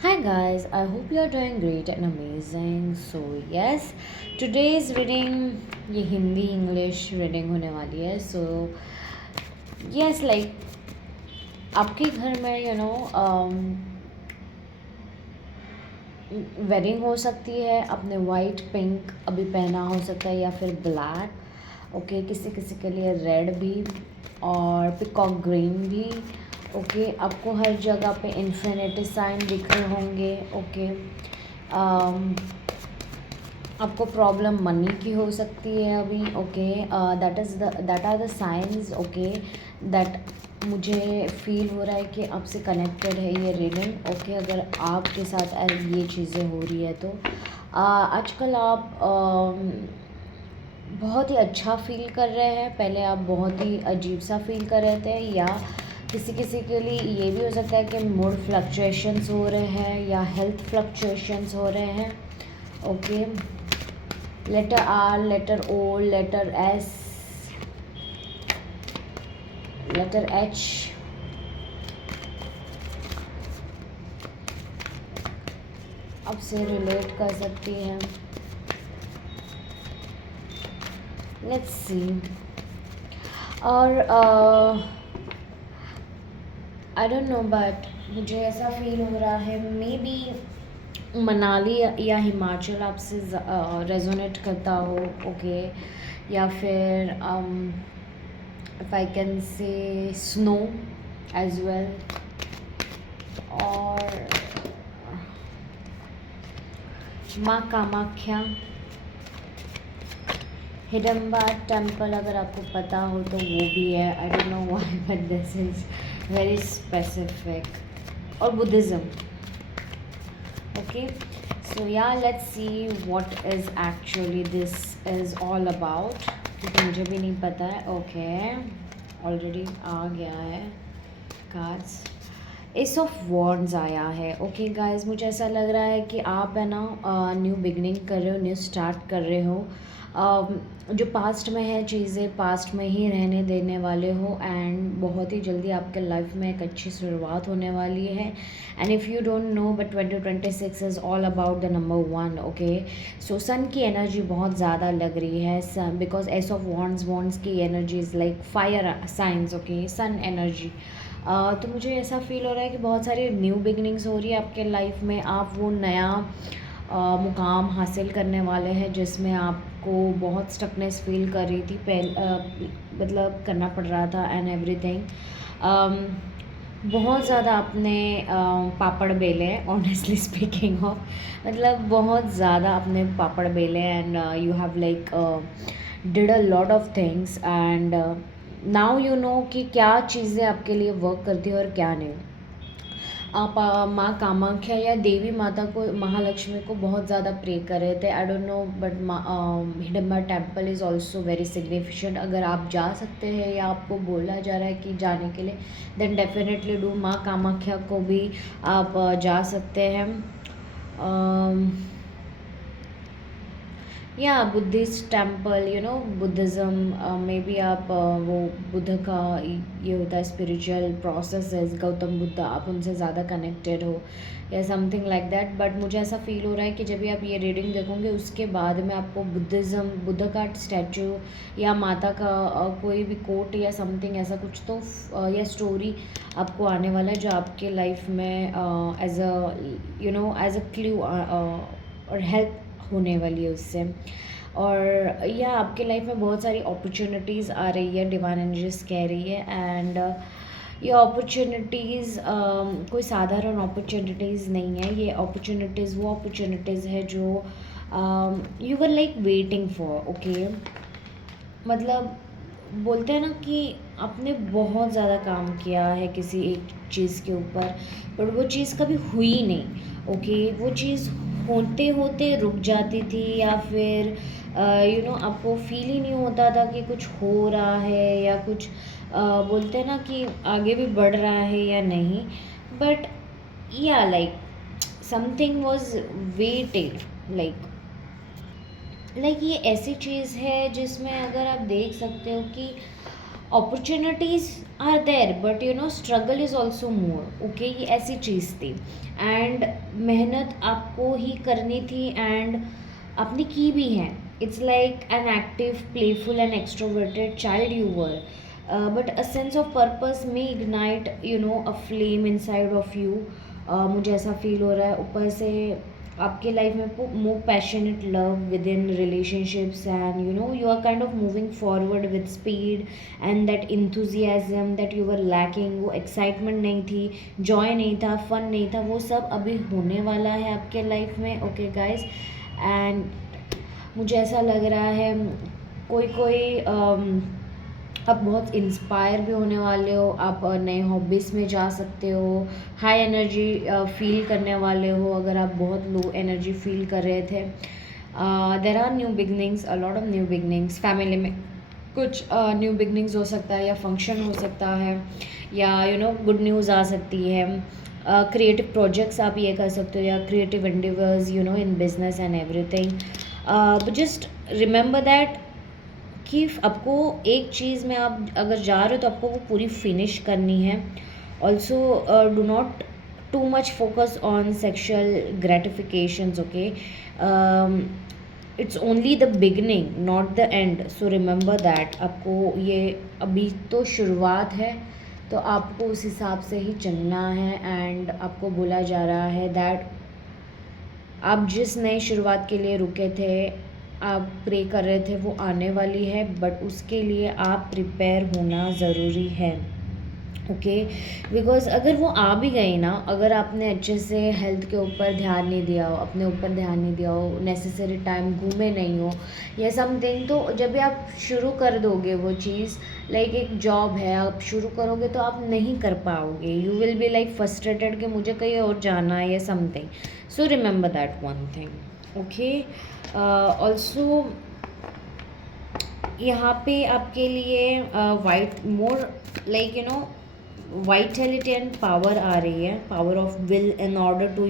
Hi guys, I hope you are doing great and amazing. So yes, today's reading ये Hindi English reading होने वाली है. So yes, like आपके घर में वेडिंग हो सकती है. आपने वाइट पिंक अभी पहना हो सकता है या फिर ब्लैक. ओके, किसी किसी के लिए रेड भी और पिकॉक ग्रीन भी. ओके, आपको हर जगह पे इन्फिनिटी साइन दिख रहे होंगे. ओके, आपको प्रॉब्लम मनी की हो सकती है अभी. Okay, that are the science. Okay, that मुझे फील हो रहा है कि आपसे कनेक्टेड है ये रीडिंग. ओके, अगर आपके साथ ये चीज़ें हो रही है तो आजकल आप बहुत ही अच्छा फील कर रहे हैं. पहले आप बहुत ही अजीब सा फील कर रहे थे, या किसी किसी के लिए ये भी हो सकता है कि मूड फ्लक्चुएशंस हो रहे हैं या हेल्थ फ्लक्चुएशंस हो रहे हैं. Okay, letter R, letter O, letter S, letter H. आपसे रिलेट कर सकती है. Let's see. और आई डोंट नो, बट मुझे ऐसा फील हो रहा है मे बी मनाली या हिमाचल आपसे रेजोनेट करता हो. ओके, या फिर if I can say snow as well. और माँ कामाख्या, हिडम्बा टेम्पल अगर आपको पता हो तो वो भी है. आई don't know why but this is very specific. और बुद्धिज़्म. ओके, सो या let's see what is actually this is all about, क्योंकि मुझे भी नहीं पता है. ओके, ऑलरेडी आ गया है कार्ड्स. एस ऑफ वॉन्ड्स आया है. ओके गाइस, मुझे ऐसा लग रहा है कि आप है ना न्यू बिगनिंग कर रहे हो, न्यू स्टार्ट कर रहे हो. जो पास्ट में है चीज़ें पास्ट में ही रहने देने वाले हो, एंड बहुत ही जल्दी आपके लाइफ में एक अच्छी शुरुआत होने वाली है. And if you don't know, but 2026 is all about the number 1. Okay, so sun की एनर्जी बहुत ज़्यादा लग रही है. Sun, because ace of wands की energy is like fire signs. Okay, sun energy. तो मुझे ऐसा फील हो रहा है कि बहुत सारी न्यू बिगनिंग्स हो रही है आपके लाइफ में. आप वो नया मुकाम हासिल करने वाले हैं जिसमें आपको बहुत स्टकनेस फील कर रही थी मतलब करना पड़ रहा था एंड एवरीथिंग. बहुत ज़्यादा आपने पापड़ बेले, ऑनेस्टली स्पीकिंग ऑफ, मतलब बहुत ज़्यादा आपने पापड़ बेले. And you have like did a lot of things, and now you know कि क्या चीज़ें आपके लिए वर्क करती है और क्या नहीं. आप माँ कामाख्या या देवी माता को, महालक्ष्मी को बहुत ज़्यादा प्रे कर रहे थे. आई don't know, but Hidimba temple is also very significant. अगर आप जा सकते हैं या आपको बोला जा रहा है कि जाने के लिए, देन डेफिनेटली डू. माँ कामाख्या को भी आप जा सकते हैं. या Buddhist temple, Buddhism may be आप वो बुद्ध का ये होता है स्पिरिचुअल प्रोसेसेस, गौतम बुद्ध, आप उनसे ज़्यादा कनेक्टेड हो या समथिंग लाइक दैट. बट मुझे ऐसा फील हो रहा है कि जब भी आप ये रीडिंग देखोगे उसके बाद में आपको बुद्धिज़्म, बुद्ध का स्टैचू या माता का कोई भी कोट या समथिंग ऐसा कुछ तो या स्टोरी आपको आने वाला है जो आपके लाइफ में एज एज अ क्लू और हेल्प होने वाली है उससे. और या आपके लाइफ में बहुत सारी अपॉर्चुनिटीज़ आ रही है, डिवाइन एनर्जीज कह रही है. एंड ये अपॉर्चुनिटीज़ कोई साधारण अपॉर्चुनिटीज़ नहीं है. ये अपॉर्चुनिटीज़ वो अपॉर्चुनिटीज़ है जो you were like waiting for. Okay, मतलब बोलते हैं ना कि आपने बहुत ज़्यादा काम किया है किसी एक चीज़ के ऊपर, पर वो चीज़ कभी हुई नहीं. ओके, वो चीज़ होते होते रुक जाती थी, या फिर आपको फील ही नहीं होता था कि कुछ हो रहा है या कुछ बोलते हैं ना कि आगे भी बढ़ रहा है या नहीं. But yeah like something was weighted, like ये ऐसी चीज़ है जिसमें अगर आप देख सकते हो कि opportunities are there but struggle is also more. Okay, ये ऐसी चीज़ थी एंड मेहनत आपको ही करनी थी एंड आपने की भी है। It's like an active playful and extroverted child you were, but a sense of purpose में ignite a flame inside of you. मुझे ऐसा फील हो रहा है। ऊपर से आपके लाइफ में more passionate love with in relationships and you are kind of moving forward with speed and that enthusiasm that you were lacking, वो एक्साइटमेंट नहीं थी, जॉय नहीं था, फन नहीं था, वो सब अभी होने वाला है आपके लाइफ में। ओके गाइस, एंड मुझे ऐसा लग रहा है कोई कोई आप बहुत इंस्पायर भी होने वाले हो, आप नए हॉबीज़ में जा सकते हो, हाई एनर्जी फील करने वाले हो अगर आप बहुत लो एनर्जी फील कर रहे थे। There are new beginnings, a lot of new beginnings, family में कुछ न्यू बिगनिंग्स हो सकता है या फंक्शन हो सकता है या गुड न्यूज़ आ सकती है। क्रिएटिव प्रोजेक्ट्स आप ये कर सकते हो या creative endeavours in business and everything. But just remember that कि आपको एक चीज़ में आप अगर जा रहे हो तो आपको वो पूरी फिनिश करनी है। Also do not too much focus on sexual gratifications. Okay, it's only the beginning not the end, so remember that. आपको ये अभी तो शुरुआत है, तो आपको उस हिसाब से ही चलना है एंड आपको बोला जा रहा है दैट आप जिस नई शुरुआत के लिए रुके थे, आप प्रे कर रहे थे, वो आने वाली है, बट उसके लिए आप प्रिपेयर होना ज़रूरी है। ओके, बिकॉज अगर वो आ भी गई ना, अगर आपने अच्छे से हेल्थ के ऊपर ध्यान नहीं दिया हो, अपने ऊपर ध्यान नहीं दिया हो, नेसेसरी टाइम घूमे नहीं हो या समथिंग, तो जब भी आप शुरू कर दोगे वो चीज़, लाइक एक जॉब है, आप शुरू करोगे तो आप नहीं कर पाओगे। You will be like frustrated कि मुझे कहीं और जाना है या something. So remember that one thing. Okay, also यहाँ पे आपके लिए white more like vitality and power आ रही है, power of will in order to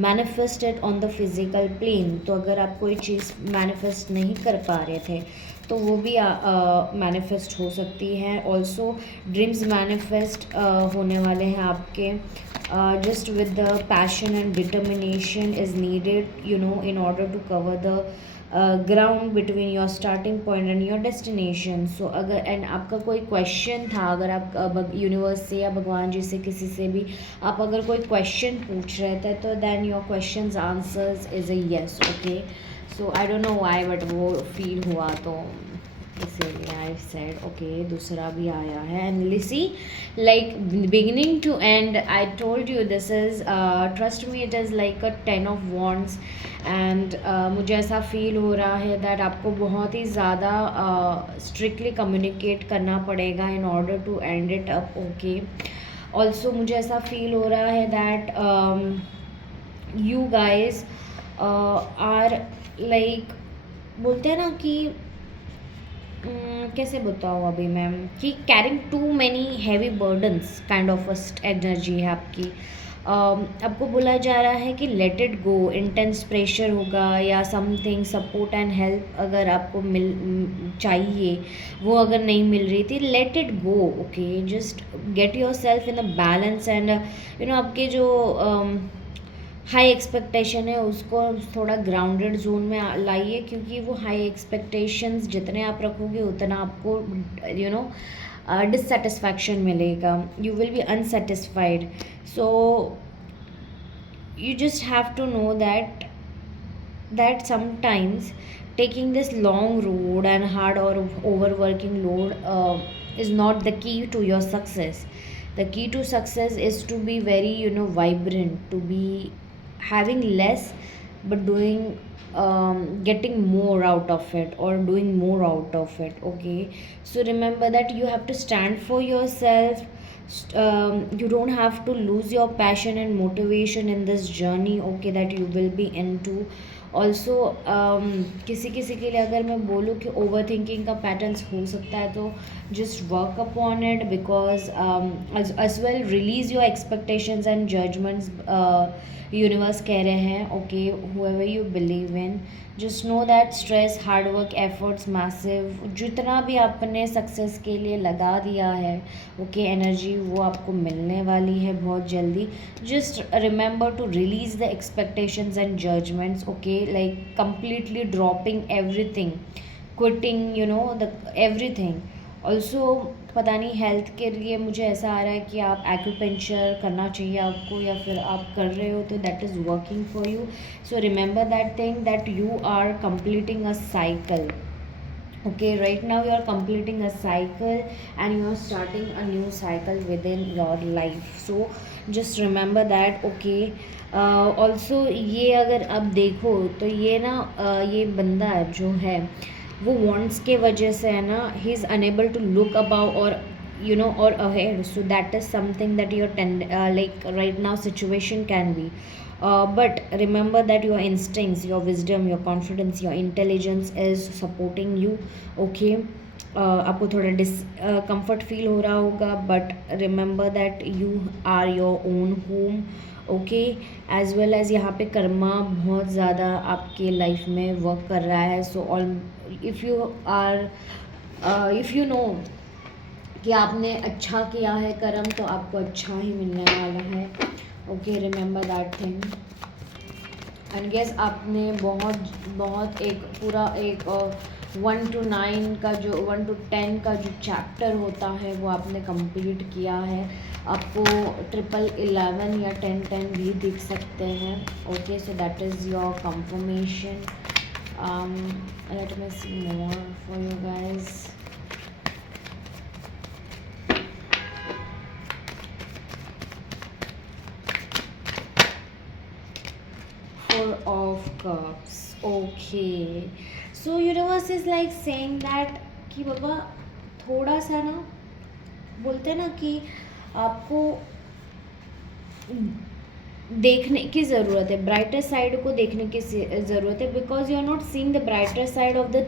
manifest it on the physical plane. तो अगर आप कोई चीज़ मैनिफेस्ट नहीं कर पा रहे थे तो वो भी मैनिफेस्ट हो सकती है। ऑल्सो ड्रीम्स मैनिफेस्ट होने वाले हैं आपके, just with the passion and determination is needed in order to cover the ground between your starting point and your destination. So अगर एंड आपका कोई क्वेश्चन था, अगर आप यूनिवर्स से या भगवान जी से किसी से भी आप अगर कोई क्वेश्चन पूछ रहे थे, तो then your question answers is a yes. Okay, so I don't know why but वो फील हुआ, तो इसीलिए आई सेड ओके। दूसरा भी आया है endlessly like beginning to end, I told you this is trust me, it is like a 10 of wands and मुझे ऐसा फील हो रहा है दैट आपको बहुत ही ज़्यादा स्ट्रिक्टली कम्युनिकेट करना पड़ेगा in order to end it up. Okay, also मुझे ऐसा फील हो रहा है that you guys are like, बोलते हैं ना कि कैसे बताऊँ अभी मैम, कि carrying too many heavy burdens kind of energy है आपकी। आपको बोला जा रहा है कि let it go, intense pressure होगा या समथिंग, सपोर्ट एंड हेल्प अगर आपको चाहिए, वो अगर नहीं मिल रही थी, late it go. Okay, just get your self in a balance and आपके जो हाई एक्सपेक्टेशन है उसको थोड़ा ग्राउंडेड जोन में लाइए, क्योंकि वो हाई एक्सपेक्टेशंस जितने आप रखोगे उतना आपको डिससेटिस्फैक्शन मिलेगा, you will B unsatisfied. So you just have to know that sometimes taking this long road and hard or overworking load is not the key to your success. The key to success is to be very vibrant, to be having less but doing getting more out of it or doing more out of it. Okay, so remember that you have to stand for yourself. You don't have to lose your passion and motivation in this journey, okay, that you will be into. Also किसी किसी के लिए अगर मैं बोलूँ कि over thinking का patterns हो सकता है, तो just work upon it, because as well release your expectations and judgments. Universe कह रहे हैं okay, whoever you believe in, just know that stress, hard work, efforts massive, जितना भी आपने सक्सेस के लिए लगा दिया है ओके एनर्जी, वो आपको मिलने वाली है बहुत जल्दी. just remember to release the expectations and judgments, okay, like completely dropping everything, quitting, you know, the everything. Also पता नहीं हेल्थ के लिए मुझे ऐसा आ रहा है कि आप एक्यूपेंचर करना चाहिए आपको, या फिर आप कर रहे हो तो that is working for you. So remember that thing that you are completing a cycle. Okay, right now you are completing a cycle and you are starting a new cycle within your life. So just remember that. Okay, also ये अगर आप देखो तो ये ना ये बंदा जो है वो वॉन्ट्स के वजह से है ना, he is unable to look about और you know or ahead. So that is something that your like right now situation can be. But remember that your instincts, your wisdom, your confidence, your intelligence is supporting you. Okay, आपको थोड़ा comfort feel हो रहा होगा, but remember that you are your own home. Okay, as well as यहाँ पे कर्मा बहुत ज़्यादा आपके लाइफ में वर्क कर रहा है. So all if you are if you know कि आपने अच्छा किया है कर्म, तो आपको अच्छा ही मिलने वाला है. Okay, remember that thing. And guess आपने बहुत बहुत एक पूरा एक 1 to 9 का जो 1 to 10 का जो चैप्टर होता है वो आपने कंप्लीट किया है. आपको 11 या 10 भी दिख सकते हैं. Okay, so that is your confirmation. Let me see more for you guys. Four of Cups. Okay, so universe is like saying that कि बाबा थोड़ा सा ना, बोलते हैं ना कि आपको देखने की ज़रूरत है, ब्राइटर साइड को देखने की ज़रूरत है, because you are not seeing the brighter side of the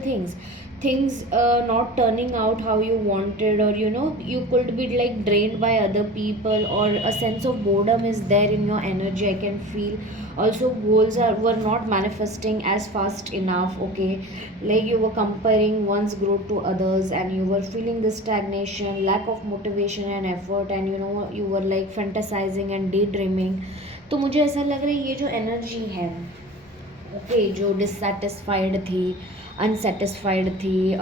things not turning out how you wanted, or you know you could be like drained by other people, or a sense of boredom is there in your energy, I can feel. Also goals were not manifesting as fast enough. Okay, like you were comparing one's growth to others, and you were feeling the stagnation, lack of motivation and effort, and you know you were like fantasizing and daydreaming. तो मुझे ऐसा लग रहा है ये जो energy है okay, जो डिससेटिस्फाइड थी, अनसेटिस्फाइड थी,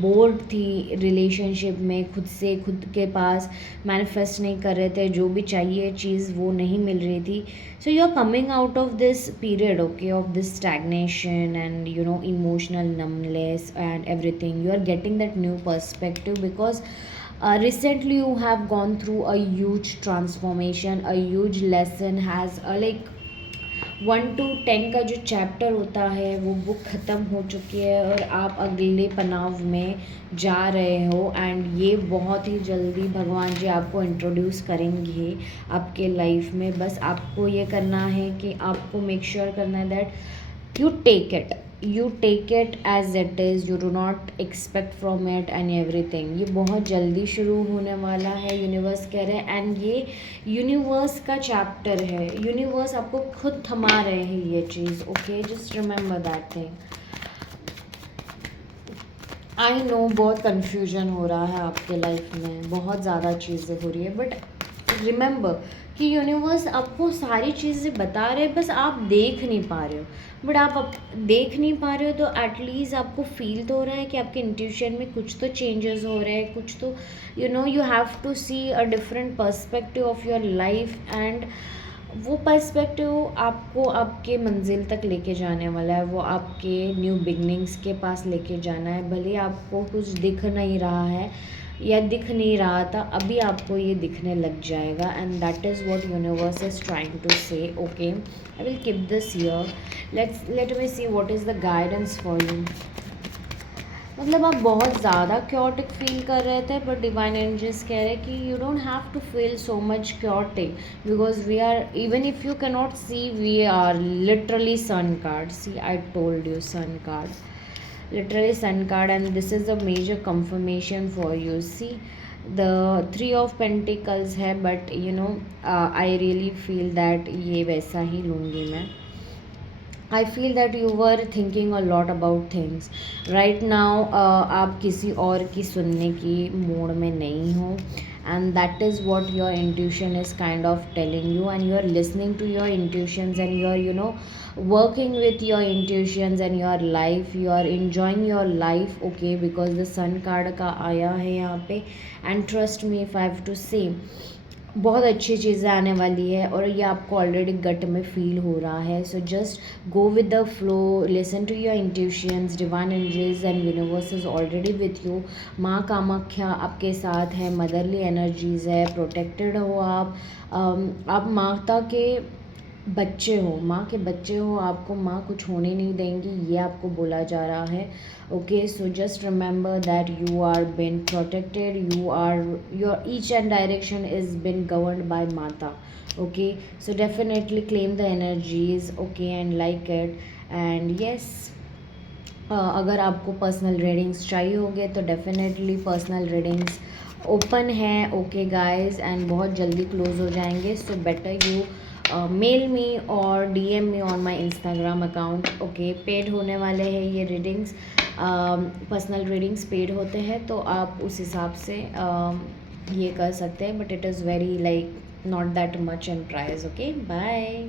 बोर्ड थी रिलेशनशिप में, खुद से खुद के पास मैनिफेस्ट नहीं कर रहे थे, जो भी चाहिए चीज़ वो नहीं मिल रही थी. So you are coming out of this period okay, of this stagnation and you know emotional numbness and everything. You are getting that new perspective because recently you have gone through a huge transformation, a huge lesson has like 1 to 10 का जो chapter होता है वो book ख़त्म हो चुकी है, और आप अगले पनाव में जा रहे हो. एंड ये बहुत ही जल्दी भगवान जी आपको इंट्रोड्यूस करेंगे आपके लाइफ में. बस आपको ये करना है कि आपको मेक श्योर करना है that you take it as it is, you do not expect from it and everything. ये बहुत जल्दी शुरू होने वाला है, यूनिवर्स कह रहे हैं. एंड ये यूनिवर्स का चैप्टर है, यूनिवर्स आपको खुद थमा रहे हैं ये चीज़. Okay, just remember that thing. I know बहुत कन्फ्यूजन हो रहा है आपके लाइफ में, बहुत ज़्यादा चीज़ें हो रही है, बट रिमेंबर कि यूनिवर्स आपको सारी चीज़ें बता रहे हैं, बस आप देख नहीं पा रहे हो. बट आप देख नहीं पा रहे हो तो एटलीस्ट आपको फील तो हो रहा है कि आपके इंट्यूशन में कुछ तो चेंजेस हो रहे हैं, कुछ तो you know you have to see a different perspective of your life. And वो पर्सपेक्टिव आपको आपके मंजिल तक लेके जाने वाला है, वो आपके न्यू बिगनिंग्स के पास लेके जाना है. भले आपको कुछ दिख नहीं रहा है या दिख नहीं रहा था, अभी आपको ये दिखने लग जाएगा. And that is what universe is trying to say. Okay, I will keep this here. Let me see what is the guidance for you. मतलब आप बहुत ज़्यादा क्योटिक फील कर रहे थे, बट डिवाइन एनर्जीज कह रहे हैं कि you don't have to feel so much chaotic, because we are, even if you can not see, we are literally sun card. See, I told you, sun card, literally sun card, and this is a major confirmation for you. See, the three of pentacles है, but you know, I really feel that ये वैसा ही लूँगी मैं. I feel that you were thinking a lot about things right now. आप किसी और की सुनने की मूड में नहीं हो, and that is what your intuition is kind of telling you, and you are listening to your intuitions, and you are, you know, working with your intuitions and your life. You are enjoying your life, okay, because the sun card का आया है यहाँ पे. and trust me if I have to say, बहुत अच्छी चीज़ें आने वाली है, और ये आपको ऑलरेडी गट में फील हो रहा है. So just go with the flow, listen to your intuitions, divine energies and universe is already with you. माँ कामाख्या आपके साथ है, मदरली एनर्जीज है, प्रोटेक्टेड हो आप. आप माता के बच्चे हो, माँ के बच्चे हो, आपको माँ कुछ होने नहीं देंगी, ये आपको बोला जा रहा है. Okay, so just remember that you are been protected, you are, your each and direction is been governed by Mata. Okay, so definitely claim the energies, okay, and like it. And yes, अगर आपको personal readings चाहिए होंगे तो definitely personal readings open है, okay guys, and बहुत जल्दी close हो जाएंगे. So better you mail me और DM me on my Instagram account. Okay, paid होने वाले हैं ये रीडिंग्स, पर्सनल रीडिंग्स पेड होते हैं, तो आप उस हिसाब से ये कर सकते हैं, but it is very like not that much in price. Okay, bye.